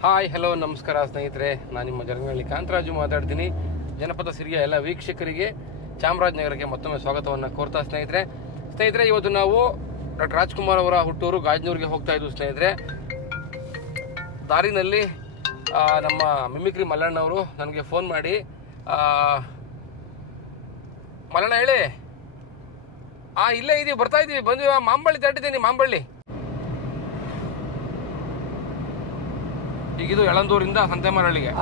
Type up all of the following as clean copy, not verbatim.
Hi hello ನಮಸ್ಕಾರ ಸ್ನೇಹಿತರೆ, ನಾನು ನಿಮ್ಮ ಜರಗನಹಳ್ಳಿ ಕಾಂತರಾಜು ಮಾತಾಡ್ತೀನಿ. ಜನಪದ ಸಿರಿಯ ಎಲ್ಲ ವೀಕ್ಷಕರಿಗೆ ಚಾಮರಾಜನಗರಕ್ಕೆ ಮತ್ತೊಮ್ಮೆ ಸ್ವಾಗತವನ್ನು ಕೋರ್ತಾ ಸ್ನೇಹಿತರೆ, ಇವತ್ತು ನಾವು ಡಾಕ್ಟರ್ ರಾಜ್ಕುಮಾರ್ ಅವರ ಹುಟ್ಟೂರು ಗಾಜನೂರಿಗೆ ಹೋಗ್ತಾ ಇದ್ವು ಸ್ನೇಹಿತರೆ. ದಾರಿನಲ್ಲಿ ನಮ್ಮ ಮಿಮಿಕ್ರಿ ಮಲ್ಲಣ್ಣವರು ನನಗೆ ಫೋನ್ ಮಾಡಿ, ಮಲ್ಲಣ್ಣ ಹೇಳಿ, ಇಲ್ಲೇ ಇದೀವಿ, ಬರ್ತಾ ಇದೀವಿ, ಬಂದ್ವಿ, ಮಾಂಬಳ್ಳಿ ತಟ್ಟಿದ್ದೀನಿ, ಮಾಂಬಳ್ಳಿ. ಈಗಿದು ಯಳಂದೂರಿಂದ ಸಂತೆಮರಳ್ಳಿಗೆ.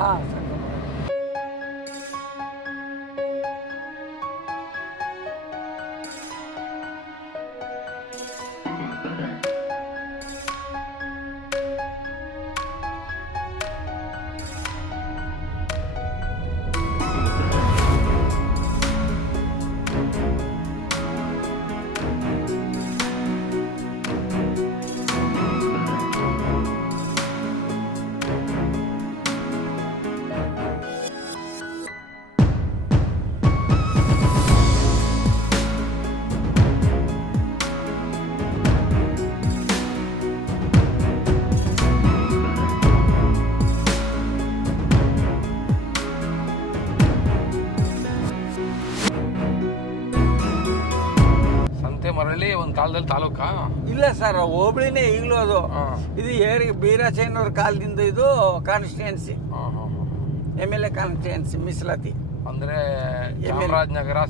ಮರಳಿ ಒಂದು ಕಾಲದಲ್ಲಿ ತಾಲೂಕಾ ಇಲ್ಲ ಸರ್, ಹೋಬಳಿನೇ ಈಗಲೂ ಅದು. ಇದು ಬೀರಾಚಯ್ಯನವ್ರ ಕಾಲದಿಂದ ಇದು ಕಾನ್ಸ್ಟಿಟ್ಯೂನ್ಸಿ, MLA ಕಾನ್ಸ್ಟಿಟ್ಯೂನ್ಸಿ ಮೀಸಲಾತಿ. ಅಂದ್ರೆ ಚಾಮರಾಜನಗರ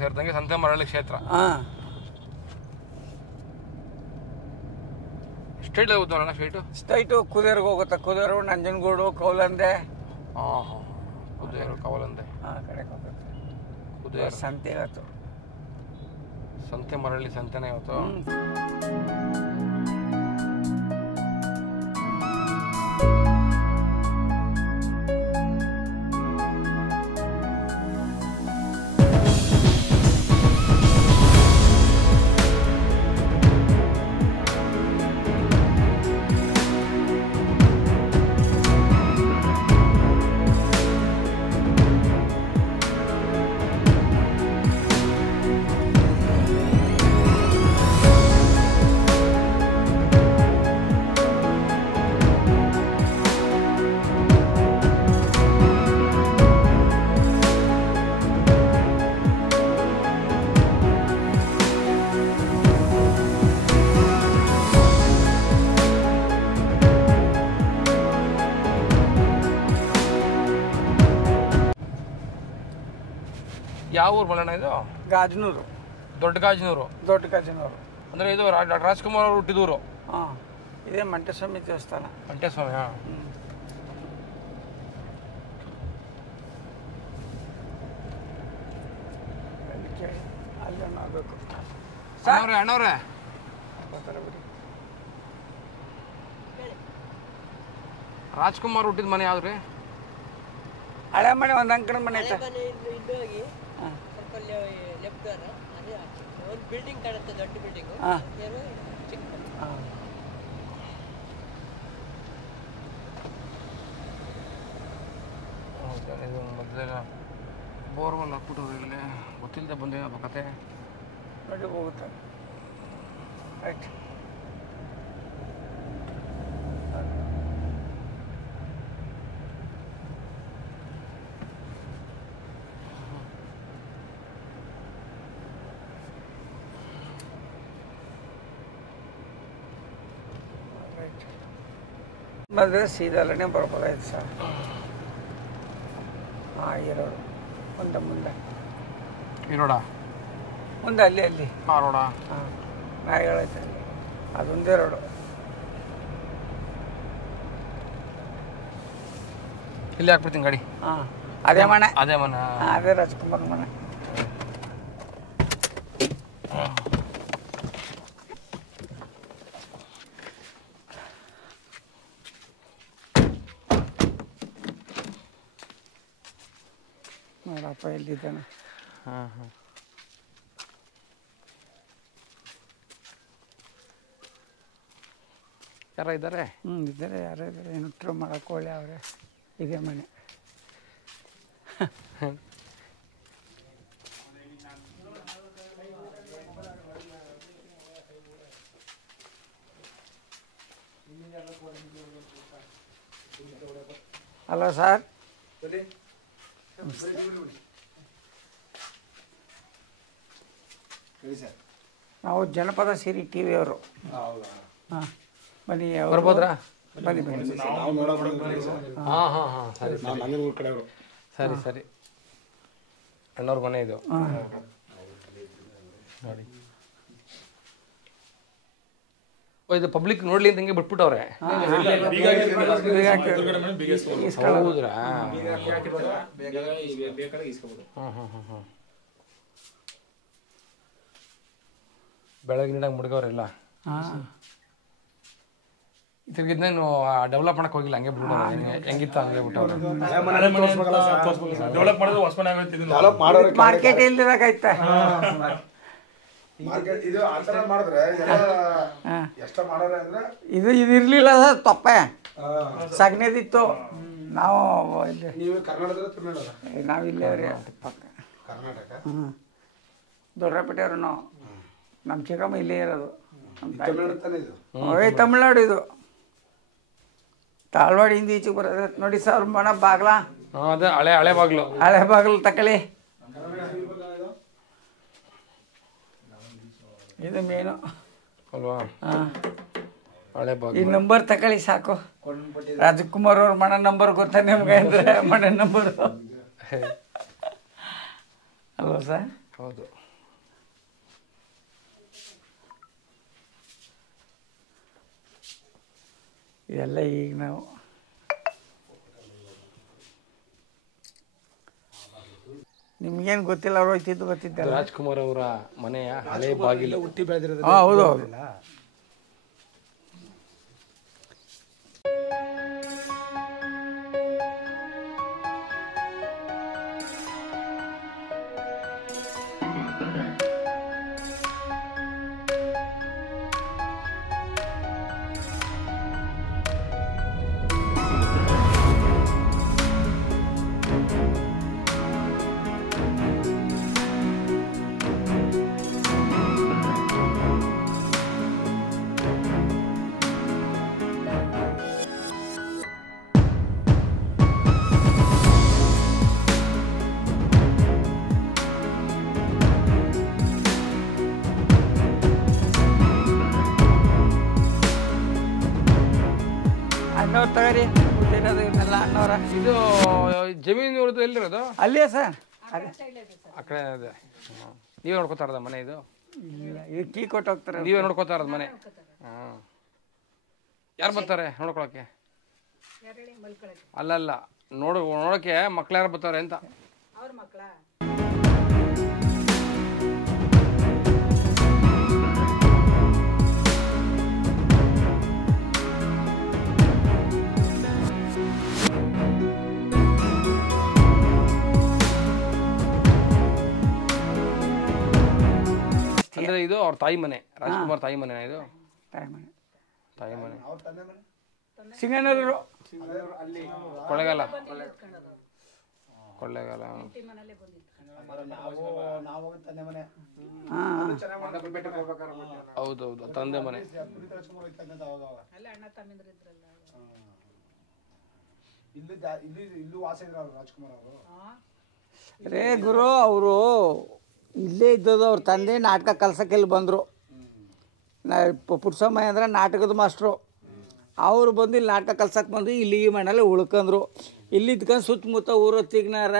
ಸೇರಿದಂಗೆ ಸಂತೆಮರಳ್ಳಿ ಕ್ಷೇತ್ರ. ಸ್ಟ್ರೈಟ್ ಹೋಗುತ್ತ ಸ್ಟ್ರೈಟು ಕುದೇರ್ಗೆ ಹೋಗುತ್ತೆ. ಕುದೇರು, ನಂಜನಗೂಡು, ಕೌಲಂದೆ. ಕುದೇರು, ಕೌಲಂದೆ ಕಡೆ ಹೋಗುತ್ತೆ. ಕುದೇರು ಸಂತೆ ಇವತ್ತು, ಸಂತೆಮರಳ್ಳಿ ಸಂತೆನೇ ಇವತ್ತು. ಯಾವ ಊರು ಮಲ್ಲಣ್ಣ ಇದು? ಗಾಜನೂರು, ದೊಡ್ಡ ಗಾಜನೂರು. ಅಂದ್ರೆ ಇದು ಡಾಕ್ಟರ್ ರಾಜ್ಕುಮಾರ್ ಅವರು ಹುಟ್ಟಿದೂರು. ಇದೇ ಮಂಟೇಸ್ವಾಮಿ ದೇವಸ್ಥಾನ. ಮಂಟೇಸ್ವಾಮಿ. ಅಣ್ಣವ್ರೆ, ರಾಜ್ಕುಮಾರ್ ಹುಟ್ಟಿದ ಮನೆ ಯಾವ್ದ್ರಿ? ಹಳೆ ಮನೆ, ಒಂದು ಅಂಕಣ ಮನೆ ಐತೆ. ಬಿಲ್ಡಿಂಗ್ ಕಾಣುತ್ತೆ, ದೊಡ್ಡ ಬಿಲ್ಡಿಂಗ್. ಇದು ಮೊದಲೆಲ್ಲ ಬೋರ್ವೆಲ್ ಹಾಕ್ಬಿಟ್ಟವ್ರು, ಇಲ್ಲಿ ಗೊತ್ತಿಲ್ಲದೆ ಬಂದೆ ಕತೆ ನೋಡಿ ಹೋಗುತ್ತೆ. ರೈಟ್, ಬಂದರೆ ಸೀದಲ್ಲೇ ಬರ್ಬೋದಾಯ್ತು ಸರ್. ಈ ರೋಡು ಮುಂದೆ ಈ ರೋಡ ಮುಂದೆ ಅಲ್ಲಿ ಆ ರೋಡ ನಾಯಿಗಳೈತೆ, ಅದೊಂದೇ ರೋಡು. ಇಲ್ಲಿ ಹಾಕ್ಬಿಡ್ತೀನಿ ಗಾಡಿ. ಅದೇ ಮನೆ, ಅದೇ ರಾಜ್ಕುಮಾರ್ ಮನೆ. ನೋಡಪ್ಪ ಎಲ್ಲಿದ್ದಾನೆ. ಯಾರ ಇದ್ದಾರೆ? ಇದ್ದಾರೆ, ಯಾರೋ ಇದ್ದಾರೆ. ಹೆಣ್ಟ್ರು ಮಾಡಕ್ಕೆ ಅವರೇ. ಇದೇ ಮನೆ. Hello sir. ನಾವು ಜನಪದ ಸಿರಿ ಟಿ ವಿಯವರು. ಹಾಂ ಬನ್ನಿ, ಬರ್ಬೋದ್ರಾ? ಬನ್ನಿ ಬನ್ನಿ. ಹಾಂ ಹಾಂ ಹಾಂ ಸರಿ ಸರಿ ಸರಿ. ಅಣ್ಣವ್ರ ಮನೆ ಇದು ನೋಡಿ. ಇದು ಪಬ್ಲಿಕ್ ನೋಡ್ಲಿ ಅಂತ ಹಿಂಗೆ ಬಿಟ್ಬಿಟ್ಟವ್ರೆ. ಹೌದ್ರಾ? ಹಾಂ ಹಾಂ ಹಾಂ ಹಾಂ. ಬೆಳಗಿನ ಮುಡ್ಗವ್ರೆಲ್ಲ. ಹಾಂ ಇದ್ರಿಗಿದ್ನೇನು ಡೆವಲಪ್ ಮಾಡಕ್ ಹೋಗಿಲ್ಲ, ಹಂಗೆ ಬಿಟ್ಬಿಟ್ಟವ್ರೆ. ಹೆಂಗಿತ್ತು ಹಂಗೆ ಬಿಟ್ಟವ್ರೆ. ಮಾರ್ಕೆಟ್ ಇಲ್ದಿರಾಗೈತೆ. ಇದು ಇದಿರ್ಲಿಲ್ಲ ಸರ್, ತೊಪ್ಪೆ ಸಗಣಿದಿತ್ತು. ನಾವು ನಾವಿಲ್ಲೇ ರೀ ಪಕ್ಕ ಹ್ಞೂ ದೊಡ್ಡಪೇಟೆಯವರು ನಾವು. ನಮ್ಮ ಚಿಕ್ಕಮ್ಮ ಇಲ್ಲೇ ಇರೋದು. ತಮಿಳ್ನಾಡು ಇದು. ತಾಳ್ವಾಡಿಯಿಂದ ಈಚೆಗೆ ಬರೋದು ನೋಡಿ ಸರ್. ಮನ ಬಾಗ್ಲ ಅದೇ ಹಳೆ ಹಳೆ ಬಾಗ್ಲು. ಹಳೆ ಬಾಗಿಲು ತಕೊಳ್ಳಿ. ಇದು ಮೇನು ಅಲ್ವಾ? ಹಾಂ ಹಳೆ ಈ ಬಾಗ್ಲು. ನಂಬರ್ ತಕೊಳ್ಳಿ ಸಾಕು. ರಾಜಕುಮಾರ್ ಅವ್ರ ಮನೆ ನಂಬರ್ ಗೊತ್ತಾ ನಿಮ್ಗೆ? ಅಂದರೆ ಮನೆ ನಂಬರು ಅಲ್ವಾ ಸರ್? ಹೌದು. ಇದೆಲ್ಲ ಈಗ ನಾವು ನಿಮ್ಗೇನು ಗೊತ್ತಿಲ್ಲ, ಅವ್ರು ಹೋಯ್ತಿದ್ದು ಗೊತ್ತಿದ್ದಲ್ಲ. ರಾಜ್ಕುಮಾರ್ ಅವರ ಮನೆಯ ಹಳೆ ಬಾಗಿಲು. ಹುಟ್ಟಿ ಬೆಳೆದಿರೋದು. ಹಾಂ ಹೌದು ಹೌದು. ಅಣ್ಣವ್ರು ತಗೋರಿ, ಕೂತಿರೋದು ಇವನ್ನೆಲ್ಲ ಅಣ್ಣವ್ರ. ಇದು ಜಮೀನು ಇರೋದು ಎಲ್ಲಿರೋದು? ಅಲ್ಲೇ ಸರ್. ಆ ಕಡೆ ಇದೆ. ನೀವೇ ನೋಡ್ಕೊತಾ ಇರೋದ ಮನೆ ಇದು? ಇಲ್ಲ, ಇದು ಕೀ ಕೊಟ್ಟು ಹೋಗ್ತಾರೆ. ನೀವೇ ನೋಡ್ಕೊತಾ ಇರೋದು ಮನೆ? ಹಾಂ. ಯಾರು ಬರ್ತಾರೆ ನೋಡ್ಕೊಳಕ್ಕೆ? ಅಲ್ಲಲ್ಲ, ನೋಡೋಕ್ಕೆ ಮಕ್ಳು ಯಾರು ಬರ್ತಾರೆ ಅಂತ. ಅವ್ರ ಮಕ್ಕಳ ಅಂದ್ರೆ ಇದು ಅವ್ರ ತಾಯಿ ಮನೆ, ರಾಜ್ಕುಮಾರ್ ತಾಯಿ ಮನೆ ಇದು? ತಾಯಿ ಮನೆ. ತಾಯಿ ಮನೆ. ಸಿಂಗನೂರು ಕೊಳ್ಳೇಗಾಲ. ಕೊಳ್ಳೇಗಾಲ. ಹೌದೌದು, ತಂದೆ ಮನೆ. ಅಲ್ಲ ಅಣ್ಣ ತಮ್ಮಿಂದ್ರ ಇದ್ರಲ್ಲ. ರೇ ಗುರು, ಅವರು ಇಲ್ಲೇ ಇದ್ದದ್ದು. ಅವ್ರ ತಂದೆ ನಾಟಕ ಕಲ್ಸಕ್ಕೆ ಇಲ್ಲಿ ಬಂದರು. ಪುಟ್ಸಮ್ಮಯ್ಯ ಅಂದ್ರೆ ನಾಟಕದ ಮಾಸ್ಟ್ರು. ಅವರು ಬಂದು ಇಲ್ಲಿ ನಾಟಕ ಕಲ್ಸಕ್ಕೆ ಬಂದು ಇಲ್ಲಿ ಈ ಮನೇಲಿ ಉಳ್ಕೊಂಡ್ರು. ಇಲ್ಲಿ ಇದ್ಕೊಂಡು ಸುತ್ತಮುತ್ತ ಊರು ತಿಗ್ನಾರ,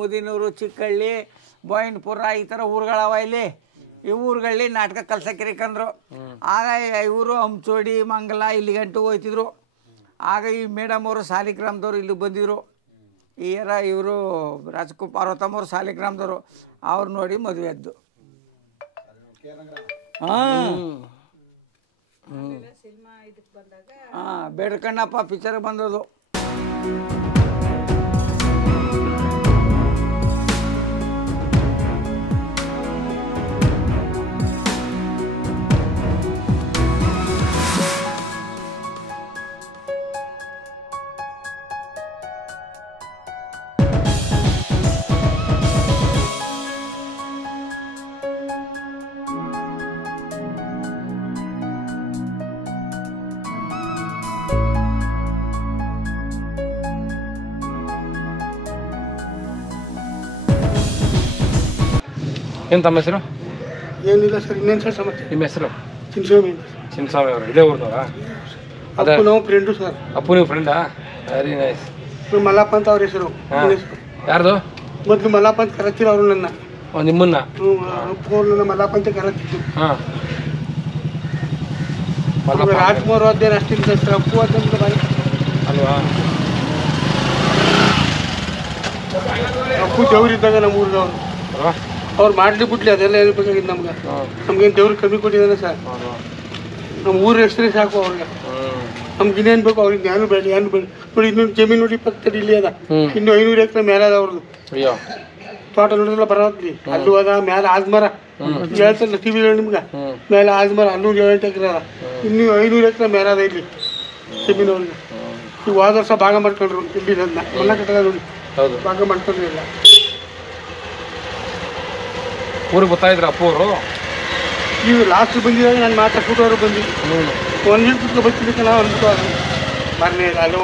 ಮುದಿನೂರು, ಚಿಕ್ಕಹಳ್ಳಿ, ಬೋಯಿನ್ಪುರ ಈ ಥರ ಊರುಗಳವ. ಇಲ್ಲಿ ಈ ಊರುಗಳಲ್ಲಿ ನಾಟಕ ಕಲ್ಸಕ್ಕೆ ಇರ್ಕಂದ್ರು. ಆಗ ಇವರು ಹಂಚೋಡಿ, ಮಂಗಲ ಇಲ್ಲಿ ಗಂಟು ಹೋಯ್ತಿದ್ರು. ಆಗ ಈ ಮೇಡಮ್ ಅವರು ಸಾಲಿಗ್ರಾಮದವ್ರು ಇಲ್ಲಿ ಬಂದಿದ್ರು. ಇವರು ಪಾರ್ವತಮ್ಮವ್ರು ಸಾಲಿಗ್ರಾಮದವರು. ಅವ್ರು ನೋಡಿ ಮದುವೆ ಆದ್ದು. ಹಾಂ ಸಿನಿಮಾ ಇದಕ್ಕೆ ಬಂದಾಗ ಹಾಂ, ಬೇಡ್ಕಣ್ಣಪ್ಪ ಪಿಕ್ಚರ್ ಬಂದದು. ಏನು ತಮ್ಮ ಹೆಸರು? ಏನಿಲ್ಲ ಸರ್, ಇನ್ನೇನು ಸರ್ ಸಮಸ್ಯೆ? ನಿಮ್ಮ ಹೆಸರು? ಚಿನ್ಸ್ವಾಮಿ. ಚಿನ್ನಸ್ವಾಮಿ ಅವರು ಇದೇ ಊರ್ದವರಾ? ಅದೇ ನಾವು ಫ್ರೆಂಡು ಸರ್. ಅಪ್ಪು ನೀವು ಫ್ರೆಂಡಾ? Very nice. ಮಲ್ಲಪ್ಪ ಅಂತ ಅವ್ರ ಹೆಸರು. ಯಾರ್ದು? ಮೊದಲು ಮಲ್ಲಪ್ಪ ಅಂತ ಕರೆತಿರು ಅವರು ನನ್ನ. ನಿಮ್ಮನ್ನ? ಫೋನ್ ನನ್ನ ಮಲ್ಲಪ್ಪ ಅಂತ ಕರೆತಿದ್ದು. ಹಾಂ. ರಾಜ್ಕುಮಾರ್ ಅದೇನು ಅಷ್ಟಿಲ್ಲ ಸರ್, ಅಪ್ಪು ಅಂತ ಬಾರಿ ಅಲ್ವಾ? ಅಪ್ಪು ದೇವ್ರಿದ್ದಾಗ ನಮ್ಮ ಊರಿದವ್ರು. ಅಲ್ವಾ? ಅವ್ರು ಮಾಡ್ಲಿ ಬಿಡ್ಲಿ ಅದೆಲ್ಲ ಏನು ಬೇಕಾಗಿದ್ದು ನಮ್ಗೆ. ನಮ್ಗೇನು ದೇವ್ರಿಗೆ ಕಮ್ಮಿ ಕೊಟ್ಟಿದ್ದಾನೆ ಸರ್. ನಮ್ಮ ಊರ ಹೆಸರೇ ಸಾಕು ಅವ್ರಿಗೆ. ನಮ್ಗೆ ಇನ್ನೇನು ಬೇಕು ಅವ್ರಿಗೆ? ಏನು ಬೇಡ, ಏನು ಬೇಡ. ನೋಡಿ ಇನ್ನೊಂದು ಜಮೀನು ನೋಡಿ 20 ಇಲ್ಲಿ ಅದ. ಇನ್ನು 500 ಎಕರೆ ಮೇಲೆ ಅದ ಅವ್ರದ್ದು. ತೋಟ ನೋಡಿದ್ರಲ್ಲ ಬರೋದ್ಲಿ ಅಲ್ಲೂ ಅದ. ಮೇಲೆ ಆಜ್ಮರ ಹೇಳ್ತಾರಲ್ಲ ಟಿವಿ ನಿಮ್ಗೆ, ಮೇಲೆ ಆಜ್ಮರ 107 ಎಕರೆ ಅದ. ಇನ್ನೂ 500 ಎಕರೆ ಮೇಲೆ ಅದ ಇಲ್ಲಿ ಜಮೀನು ಅವ್ರಿಗೆ. ಈಗ ಹೋದ ವರ್ಷ ಭಾಗ ಮಾಡ್ಕೊಂಡ್ರು ಇಲ್ಲಿ ನನ್ನ ಮಲ್ಲ ಕಟ್ಟದ ನೋಡಿ ಭಾಗ ಮಾಡ್ಕೊಂಡ್ರು ಇಲ್ಲ. ಊರಿಗೆ ಗೊತ್ತಾಯಿದ್ರ ಅಪ್ಪು ಅವರು? ಈಗ ಲಾಸ್ಟ್ ಬಂದಿದ್ದಾಗ ನಾನು ಮಾತಾಡ್ಬಿಟ್ಟು ಅವರು ಬಂದಿದ್ದು. 1 ವೀಕ್ ಬಿಟ್ಟು ಬರ್ತಿದ್ದಕ್ಕೆ ನಾವು ಅಂದ್ಬಿಟ್ಟು ಅದು ಮರನೇ ಇಲ್ಲ. ಅಲ್ಲೋ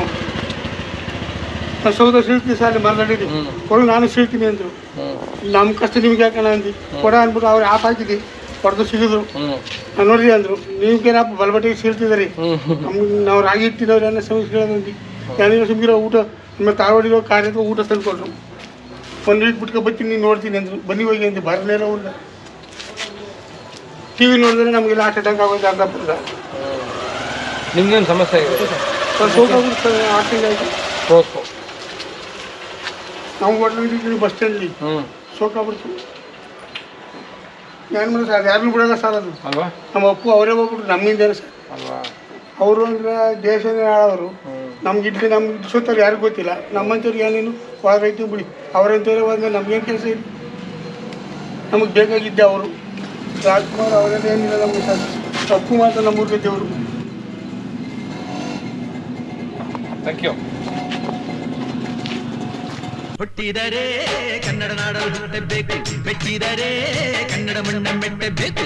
ನಾನು ಸೌದ ಸೀಳ್ತೀನಿ ಸರ್, ಅಲ್ಲಿ ಮರಡಿದ್ವಿ ಕೊಡು ನಾನು ಸೀಳ್ತೀನಿ ಅಂದರು. ನಮ್ಮ ಕಷ್ಟ ನಿಮ್ಗೆ ಯಾಕಣ ಅಂದು ಕೊಡ ಅಂದ್ಬಿಟ್ಟು ಅವ್ರು ಆಪ್ ಹಾಕಿದ್ವಿ. ಹೊಡೆದು ಸಿಗಿದ್ರು. ನಾನು ನೋಡ್ರಿ ಅಂದರು, ನೀವೇನಪ್ಪ ಬಲಬಟ್ಟಿಗೆ ಸೀಳ್ತಿದ್ರಿ, ನಾವು ರಾಗಿ ಇಟ್ಟಿದ್ದವ್ರು ಏನೋ ಸಮಸ್ಯೆ ಕೇಳೋದಂದು. ಏನೇನೋ ಸುಮ್ಗಿರೋ ಊಟ ನಮ್ಮ ತಾವಡಿರೋ ಕಾರ್ಯದ ಊಟ ತಂದ್ಕೊಟ್ರು. 1 ವೀಕ್ ಬಿಟ್ಕೊ ಬರ್ತೀನಿ, ನೋಡ್ತೀನಿ ಅಂದರು. ಬನ್ನಿ ಹೋಗಿ ಅಂದು ಬರಲೇ ಇಲ್ಲ ಊರಿನ. ಟಿ ವಿ ನೋಡಿದ್ರೆ ನಮಗೆಲ್ಲ ಹಾರ್ಟ್ ಅಟ್ಯಾಕ್ ಆಗೋದು ಅರ್ಧ ಬರ್ದ. ನಿಮ್ಗೇನು ಸಮಸ್ಯೆ ಆಗಿದೆ? ಹಾರ್ಟಿಂಗ್ ಆಯಿತು. ನಾವು ಹೋಟ್ಲಿದ್ದೀವಿ ಬಸ್ ಸ್ಟ್ಯಾಂಡ್ಲಿ ಸೋಕಾಗ್ಬಿಡ್ತು. ಏನು ಮಾಡೋದು ಸರ್, ಯಾರನ್ನೂ ಬಿಡೋಲ್ಲ ಸರ್ ಅದು. ಅಲ್ವಾ? ನಮ್ಮ ಅಪ್ಪು ಅವರೇ ಹೋಗ್ಬಿಟ್ರು ನಮ್ಮಿಂದ ಸರ್. ಅಲ್ವಾ? ಅವರು ಅಂದರೆ ದೇಶನೇ ಆಳವರು. ನಮ್ಗೆ ಇಡ್ಲಿ ನಮ್ಗೆ ಸುತ್ತವ್ರು ಯಾರಿಗೂ ಗೊತ್ತಿಲ್ಲ. ನಮ್ಮಂಥವ್ರಿಗೆ ಏನೇನು ಹೋದ್ರೈತಿ ಬಿಡಿ. ಅವರಂಥವ್ರೆ ಹೋದ್ಮೇಲೆ ನಮ್ಗೇನು ಕೆಲಸ ಇಲ್ಲ. ನಮಗೆ ಬೇಕಾಗಿದ್ದೆ ಅವರು. ರಾಜ್ಕುಮಾರ್ ಅವರೆಲ್ಲ ಏನಿಲ್ಲ ನಮಗೆ ಸರ್. ಅಪ್ಪು ಮಾತ್ರ ನಮ್ಮೂರಿಗೆ ದೇವರು. Thank you. ಹುಟ್ಟಿದರೆ ಕನ್ನಡ ನಾಡಲು ಹುಟ್ಟಬೇಕು, ಮೆಚ್ಚಿದರೆ ಕನ್ನಡ ಮಣ್ಣ ಮೆಟ್ಟಬೇಕು.